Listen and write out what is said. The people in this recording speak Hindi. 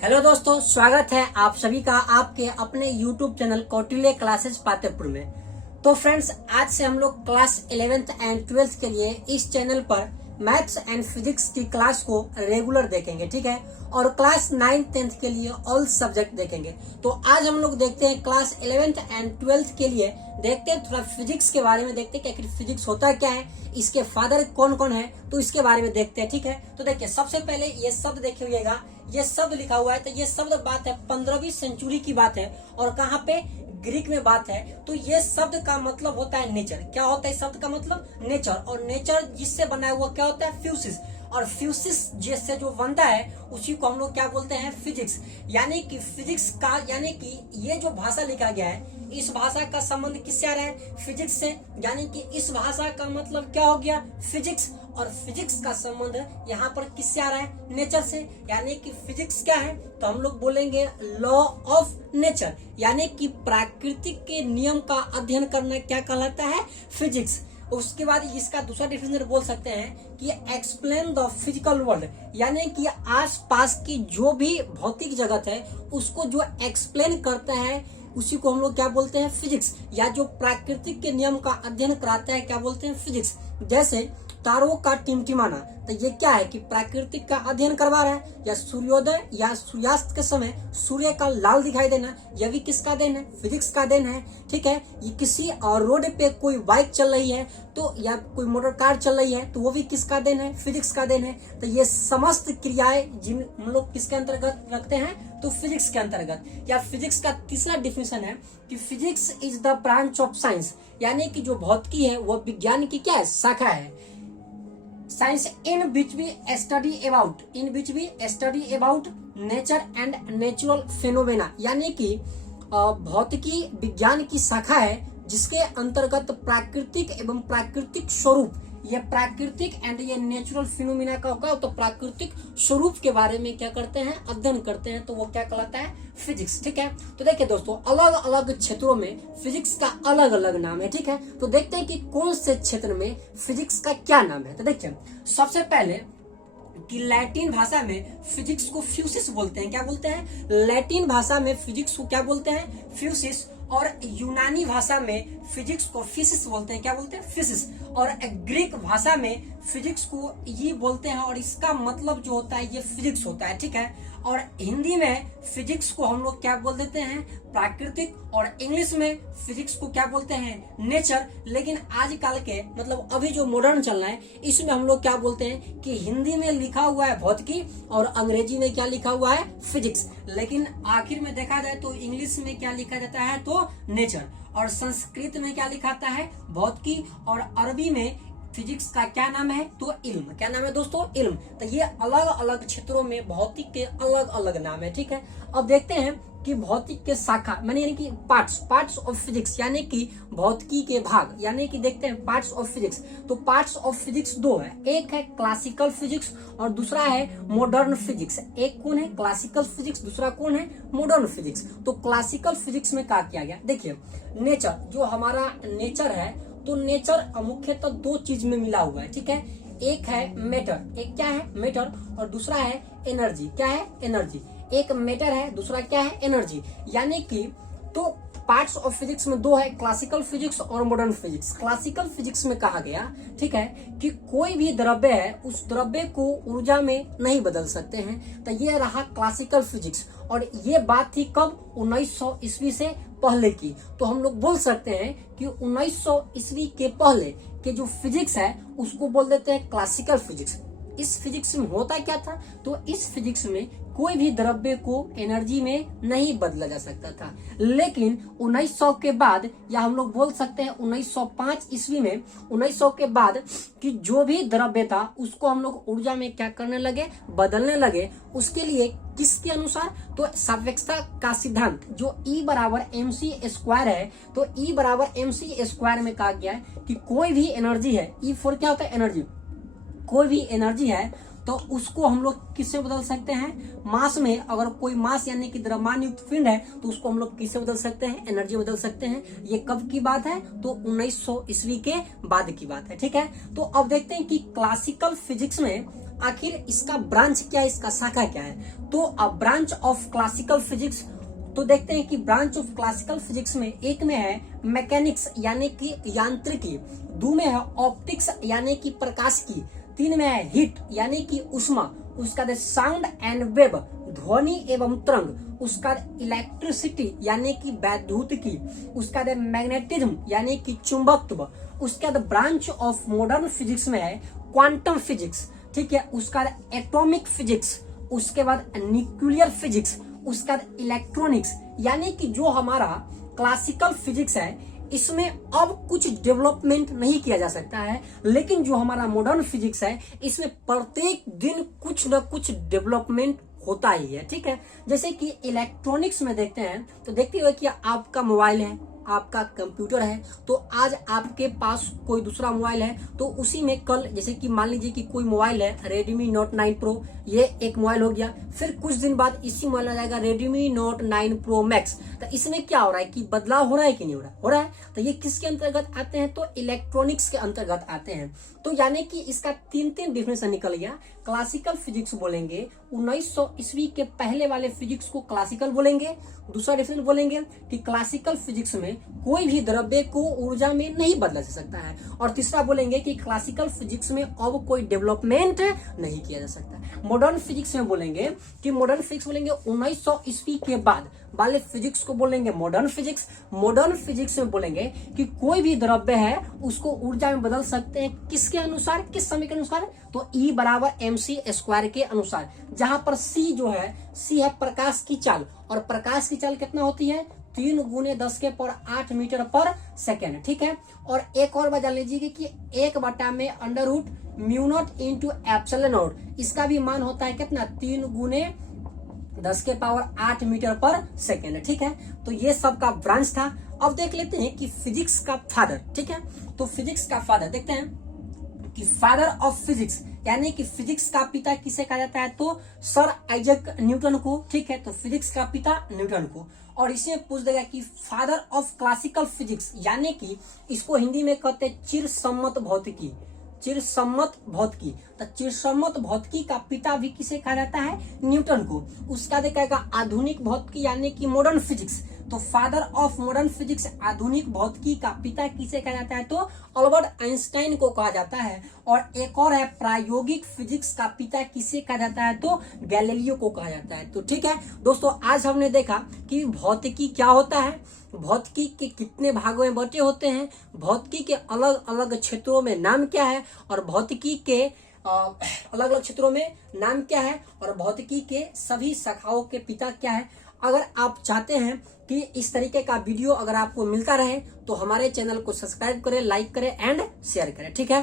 हेलो दोस्तों, स्वागत है आप सभी का आपके अपने YouTube channel Kautilya classes Patepur में। तो फ्रेंड्स, आज से हम लोग क्लास 11th एंड 12th के लिए इस चैनल पर मैथ्स एंड फिजिक्स की क्लास को रेगुलर देखेंगे, ठीक है। और क्लास 9th 10th के लिए ऑल सब्जेक्ट देखेंगे। तो आज हम लोग देखते हैं क्लास 11th एंड 12th के लिए, देखते हैं थोड़ा फिजिक्स के बारे में, देखते हैं कि आखिर फिजिक्स होता क्या है, इसके फादर कौन कौन है, तो इसके बारे में देखते हैं, ठीक है। तो देखिए, सबसे पहले ये शब्द देखे हुएगा, ये शब्द लिखा हुआ है। तो ये शब्द बात है 15वीं सेंचुरी की बात है और कहाँ पे, ग्रीक में बात है। तो ये शब्द का मतलब होता है नेचर। क्या होता है इस शब्द का मतलब? नेचर। और नेचर जिससे बना हुआ क्या होता है? फ्यूसिस। और फ्यूसिस जिससे जो बनता है उसी को हम लोग क्या बोलते हैं? फिजिक्स। यानी कि फिजिक्स का, यानी कि ये जो भाषा लिखा गया है, इस भाषा का संबंध किससे आ रहा है? फिजिक्स से। यानी कि इस भाषा का मतलब क्या हो गया? फिजिक्स। और फिजिक्स का संबंध यहाँ पर किससे आ रहा है? नेचर से। यानी कि फिजिक्स क्या है? तो हम लोग बोलेंगे लॉ ऑफ नेचर, यानी कि प्राकृतिक के नियम का अध्ययन करना क्या कहलाता है? फिजिक्स। उसके बाद इसका दूसरा डिफिनेशन बोल सकते हैं कि एक्सप्लेन द फिजिकल वर्ल्ड, यानी कि आसपास की जो भी भौतिक जगत है उसको जो एक्सप्लेन करता है उसी को हम लोग क्या बोलते हैं? फिजिक्स। या जो प्राकृतिक के नियम का अध्ययन कराता है क्या बोलते हैं? फिजिक्स। जैसे तारों का टिमटिमाना, तो ये क्या है कि प्राकृतिक का अध्ययन करवा रहा है। या सूर्योदय या सूर्यास्त के समय सूर्य का लाल दिखाई देना, यह भी किसका देन है? फिजिक्स का देन है, ठीक है। ये किसी और रोड पे कोई बाइक चल रही है तो, या कोई मोटर कार चल रही है तो वो भी किसका देन है? फिजिक्स का देन है। तो ये समस्त क्रियाएं जिन हम लोग किसके अंतर्गत रखते हैं? तो फिजिक्स के अंतर्गत। या फिजिक्स का तीसरा डिफिनेशन है कि physics is the branch of science, यानी कि जो भौतिकी है वो विज्ञान की क्या है? शाखा है। Science in which we study about nature and natural phenomena, यानी कि भौतिकी विज्ञान की शाखा है जिसके अंतर्गत प्राकृतिक एवं प्राकृतिक स्वरूप, ये प्राकृतिक एंड ये नेचुरल फिनोमिना का होगा। तो प्राकृतिक स्वरूप के बारे में क्या करते हैं? अध्ययन करते हैं। तो वो क्या कहलाता है? फिजिक्स, ठीक है। तो देखिए दोस्तों, अलग अलग क्षेत्रों में फिजिक्स का अलग अलग नाम है, ठीक है। तो देखते हैं कि कौन से क्षेत्र में फिजिक्स का क्या नाम है। तो देखिए, सबसे पहले कि लैटिन भाषा में फिजिक्स को फ्यूसिस बोलते हैं। क्या बोलते हैं? लैटिन भाषा में फिजिक्स को क्या बोलते हैं? फ्यूसिस। और यूनानी भाषा में फिजिक्स को फिजिक्स बोलते हैं। क्या बोलते हैं? फिजिक्स। और ग्रीक भाषा में फिजिक्स को ये बोलते हैं और इसका मतलब जो होता है ये फिजिक्स होता है, ठीक है। और हिंदी में फिजिक्स को हम लोग क्या बोल देते हैं? प्राकृतिक। और इंग्लिश में फिजिक्स को क्या बोलते हैं? नेचर। लेकिन आजकल के मतलब अभी जो मॉडर्न चल रहा है इसमें हम लोग क्या बोलते हैं कि हिंदी में लिखा हुआ है भौतिकी और अंग्रेजी में क्या लिखा हुआ है? फिजिक्स। लेकिन आखिर में देखा जाए तो इंग्लिश में क्या लिखा जाता है? तो नेचर। और संस्कृत में क्या लिखा जाता है? भौतिकी। और अरबी में फिजिक्स का क्या नाम है? तो इल्म। क्या नाम है दोस्तों? इल्म। तो ये अलग अलग क्षेत्रों में भौतिक के अलग अलग नाम है, ठीक है। अब देखते हैं कि भौतिक के शाखा माने यानी कि पार्ट्स ऑफ फिजिक्स, यानी कि भौतिकी के भाग, यानी कि देखते हैं पार्ट्स ऑफ फिजिक्स। तो पार्ट्स ऑफ फिजिक्स दो है, एक है क्लासिकल फिजिक्स और दूसरा है मॉडर्न फिजिक्स। एक कौन है? क्लासिकल फिजिक्स, दूसरा कौन है? Modern physics. तो क्लासिकल फिजिक्स में क्या किया गया? देखिए, नेचर, जो हमारा नेचर है, तो नेचर मुख्यतः दो चीज में मिला हुआ है, ठीक है। एक है मैटर, एक क्या है? मैटर। और दूसरा है एनर्जी। क्या है? एनर्जी। एक मैटर है, दूसरा क्या है? एनर्जी। यानी कि तो पार्ट्स ऑफ फिजिक्स में दो है, क्लासिकल फिजिक्स और मॉडर्न फिजिक्स। क्लासिकल फिजिक्स में कहा गया, ठीक है, कि कोई भी द्रव्य है उस द्रव्य को ऊर्जा में नहीं बदल सकते हैं। तो ये रहा क्लासिकल फिजिक्स। और ये बात थी कब? 1900 ईस्वी से पहले की। तो हम लोग बोल सकते हैं कि 1900 ईस्वी के पहले के जो फिजिक्स है उसको बोल देते हैं क्लासिकल फिजिक्स। इस फिजिक्स में होता क्या था? तो इस फिजिक्स में कोई भी द्रव्य को एनर्जी में नहीं बदला जा सकता था। लेकिन 1900 के बाद, या हम लोग बोल सकते हैं 1905 ईस्वी में, 1900 के बाद कि जो भी द्रव्य था उसको हम लोग ऊर्जा में क्या करने लगे? बदलने लगे। उसके लिए किसके अनुसार? तो सापेक्षता का सिद्धांत, जो E बराबर mc² है, तो E बराबर mc² में कहा गया है कि कोई भी एनर्जी है, E फॉर क्या होता है? एनर्जी। कोई भी एनर्जी है तो उसको हम लोग किससे बदल सकते हैं? मास में। अगर कोई मास यानी कि द्रव्यमान युक्त पिंड है तो उसको हम लोग किससे बदल सकते हैं? एनर्जी बदल सकते हैं। ये कब की बात है? तो 1900 ईस्वी के बाद की बात है, ठीक है। तो अब देखते हैं कि क्लासिकल फिजिक्स में आखिर इसका ब्रांच क्या है, इसका शाखा क्या है। तो ब्रांच ऑफ क्लासिकल फिजिक्स, तो देखते हैं कि ब्रांच ऑफ क्लासिकल फिजिक्स में एक में है मैकेनिक्स यानी कि यांत्रिकी, दो में है ऑप्टिक्स यानी कि प्रकाश की, तीन में है हीट यानी कि उष्मा, उसका बाद साउंड एंड वेव ध्वनि एवं तरंग, उसका इलेक्ट्रिसिटी यानी कि वैद्युतिकी, उसका बाद मैग्नेटिज्म यानी कि चुंबकत्व, उसके बाद ब्रांच ऑफ मॉडर्न फिजिक्स में है क्वांटम फिजिक्स, ठीक है, उसका एटॉमिक फिजिक्स, उसके बाद न्यूक्लियर फिजिक्स, उसका इलेक्ट्रॉनिक्स, यानी कि जो हमारा क्लासिकल फिजिक्स है इसमें अब कुछ डेवलपमेंट नहीं किया जा सकता है, लेकिन जो हमारा मॉडर्न फिजिक्स है इसमें प्रत्येक दिन कुछ न कुछ डेवलपमेंट होता ही है, ठीक है। जैसे कि इलेक्ट्रॉनिक्स में देखते हैं तो देखते हुए कि आपका मोबाइल है, आपका कंप्यूटर है, तो आज आपके पास कोई दूसरा मोबाइल है तो उसी में कल, जैसे कि मान लीजिए कि कोई मोबाइल है रेडमी नोट 9 प्रो, ये एक मोबाइल हो गया, फिर कुछ दिन बाद इसी मोबाइल आ जाएगा रेडमी नोट 9 प्रो मैक्स। तो इसमें क्या हो रहा है कि बदलाव हो रहा है कि नहीं हो रहा है, हो रहा है। तो ये किसके अंतर्गत आते हैं, तो इलेक्ट्रॉनिक्स के अंतर्गत आते हैं। तो यानी कि इसका तीन डिफिनेशन निकल गया। क्लासिकल फिजिक्स बोलेंगे 1900 ईस्वी के पहले वाले फिजिक्स को क्लासिकल बोलेंगे। दूसरा डिफिनेशन बोलेंगे कि क्लासिकल फिजिक्स में कोई भी द्रव्य को ऊर्जा में नहीं बदला जा सकता है। और तीसरा बोलेंगे कि क्लासिकल फिजिक्स में अब कोई डेवलपमेंट नहीं किया जा सकता। मॉडर्न फिजिक्स में बोलेंगे कि मॉडर्न फिजिक्स बोलेंगे 1900 ईस्वी के बाद वाले फिजिक्स को बोलेंगे मॉडर्न फिजिक्स। मॉडर्न फिजिक्स में बोलेंगे कि कोई भी द्रव्य है उसको ऊर्जा में बदल सकते हैं, किसके अनुसार, किस समय के अनुसार, तो E बराबर mc² के अनुसार, जहां पर C जो है, C है प्रकाश की चाल, और प्रकाश की चाल कितना होती है, 3 × 10⁸ मीटर पर सेकेंड, ठीक है। और एक और बात जान लीजिए कि 1/√μ0 × इसका भी मान होता है कितना, 3 × 10⁸ मीटर पर सेकेंड, ठीक है। तो ये सब का ब्रांच था। अब देख लेते हैं कि फिजिक्स का फादर, ठीक है। तो फिजिक्स का फादर देखते हैं कि फादर ऑफ फिजिक्स यानी कि फिजिक्स का पिता किसे कहा जाता है, तो सर आइजैक न्यूटन को, ठीक है। तो फिजिक्स का पिता न्यूटन को। और इसमें पूछ देगा कि फादर ऑफ क्लासिकल फिजिक्स, यानी कि इसको हिंदी में कहते हैं चिरसम्मत भौतिकी, चिरसम्मत भौतिकी। तो चिरसम्मत भौतिकी का पिता भी किसे कहा जाता है, न्यूटन को। उसका देखेगा आधुनिक भौतिकी यानी कि मॉडर्न फिजिक्स। तो फादर ऑफ मॉडर्न फिजिक्स, आधुनिक भौतिकी का पिता किसे कहा जाता है, तो अल्बर्ट आइंस्टाइन को कहा जाता है। और एक और है प्रायोगिक फिजिक्स का पिता किसे कहा जाता है, तो गैलीलियो को कहा जाता है। तो ठीक है दोस्तों, आज हमने देखा कि भौतिकी क्या होता है, भौतिकी के कितने भागों में बटे होते हैं, भौतिकी के अलग अलग क्षेत्रों में नाम क्या है, और भौतिकी के अलग अलग क्षेत्रों में नाम क्या है, और भौतिकी के सभी शाखाओं के पिता क्या है। अगर आप चाहते हैं कि इस तरीके का वीडियो अगर आपको मिलता रहे तो हमारे चैनल को सब्सक्राइब करें, लाइक करें एंड शेयर करें, ठीक है।